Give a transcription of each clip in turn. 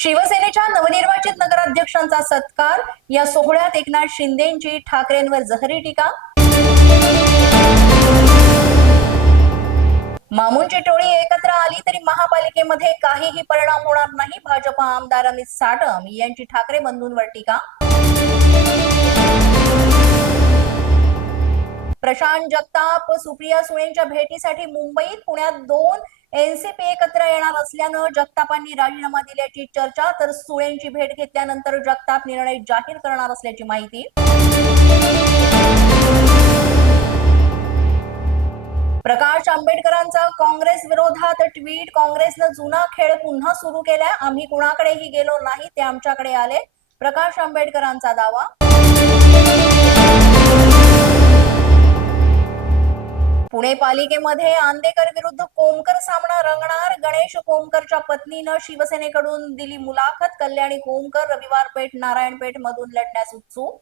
शिवसेनेच्या नवनिर्वाचित नगराध्यक्षांचा सत्कार. या सोहळ्यात एकनाथ शिंदेची ठाकरेंवर जहरी टीका. मामूंची टोळी एकत्र आली तरी महापालिकेमध्ये काहीही परिणाम होणार नाही. भाजपा आमदार अमित साटम यांची ठाकरे बंधूंवर टीका. प्रशांत जगताप सुप्रिया सुळेंच्या भेटीसाठी मुंबईत पुण्यात दोन एनसीपी एकत्र येणार असल्यानं जगतापांनी राजीनामा दिल्याची चर्चा तर सुळेंची भेट घेतल्यानंतर जगताप निर्णय जाहीर करणार असल्याची माहिती. प्रकाश आंबेडकरांचा काँग्रेस विरोधात ट्विट काँग्रेसनं जुना खेळ पुन्हा सुरू केलाय आम्ही कुणाकडेही गेलो नाही ते आमच्याकडे आले. प्रकाश आंबेडकरांचा दावा. पालिकेमध्ये आंदेकर विरुद्ध कोमकर सामना रंगणार. गणेश कोमकरच्या पत्नीनं शिवसेनेकडून दिली मुलाखत. कल्याणी कोमकर रविवार पेठ नारायणपेठ मधून लढण्यास उत्सुक.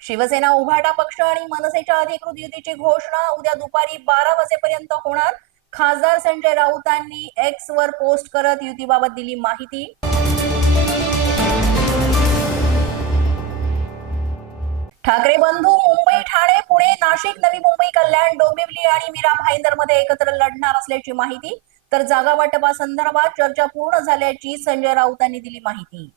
शिवसेना उभाटा पक्ष आणि मनसेच्या अधिकृत युतीची घोषणा उद्या दुपारी बारा वाजेपर्यंत होणार. खासदार संजय राऊतांनी एक्स वर पोस्ट करत युतीबाबत दिली माहिती. ठाकरे बंधू मुंबई ठाणे पुणे नाशिक नवी मुंबई कल्याण डोंबिवली आणि मीरा भाईंदरमध्ये एकत्र लढणार असल्याची माहिती. तर जागा वाटपासंदर्भात चर्चा पूर्ण झाल्याची संजय राऊतांनी दिली माहिती.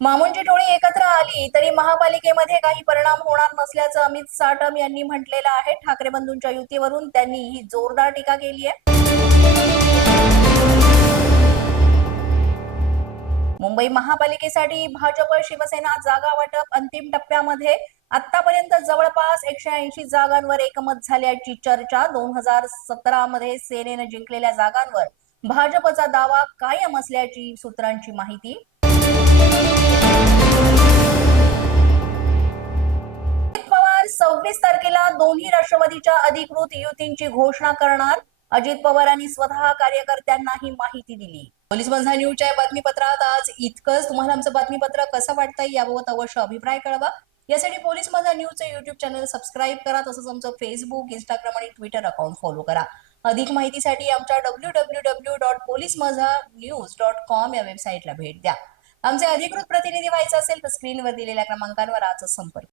मामूंची टोळी एकत्र आली तरी महापालिकेमध्ये काही परिणाम होणार नसल्याचं अमित साटम यांनी म्हटलेलं आहे. ठाकरे बंधूंच्या युतीवरून त्यांनी ही जोरदार टीका केली आहे. मुंबई महापालिकेसाठी भाजप शिवसेना जागा वाटप अंतिम टप्प्यामध्ये. आतापर्यंत जवळपास एकशे ऐंशी जागांवर एकमत झाल्याची चर्चा दोन हजार सतरा मध्ये सेनेनं जिंकलेल्या जागांवर भाजपचा दावा कायम असल्याची सूत्रांची माहिती. पवार सव्वीस तारखेला दोन्ही राष्ट्रवादीच्या अधिकृत युतींची घोषणा करणार. अजित पवारांनी स्वतः कार्यकर्त्यांना ही माहिती दिली. पोलीस बंधा न्यूजच्या बातमीपत्रात आज इतकंच. तुम्हाला आमचं बातमीपत्र कसं वाटतंय याबाबत अवश्य अभिप्राय कळवा. यासाठी पोलीस माझा न्यूजचं युट्यूब चॅनल सबस्क्राईब करा तसंच आमचं फेसबुक इंस्टाग्राम आणि ट्विटर अकाउंट फॉलो करा. अधिक माहितीसाठी आमच्या W W W dot police Majha news dot com या वेबसाईटला भेट द्या. आमचे अधिकृत प्रतिनिधी व्हायचं असेल तर स्क्रीनवर दिलेल्या क्रमांकांवर आजच संपर्क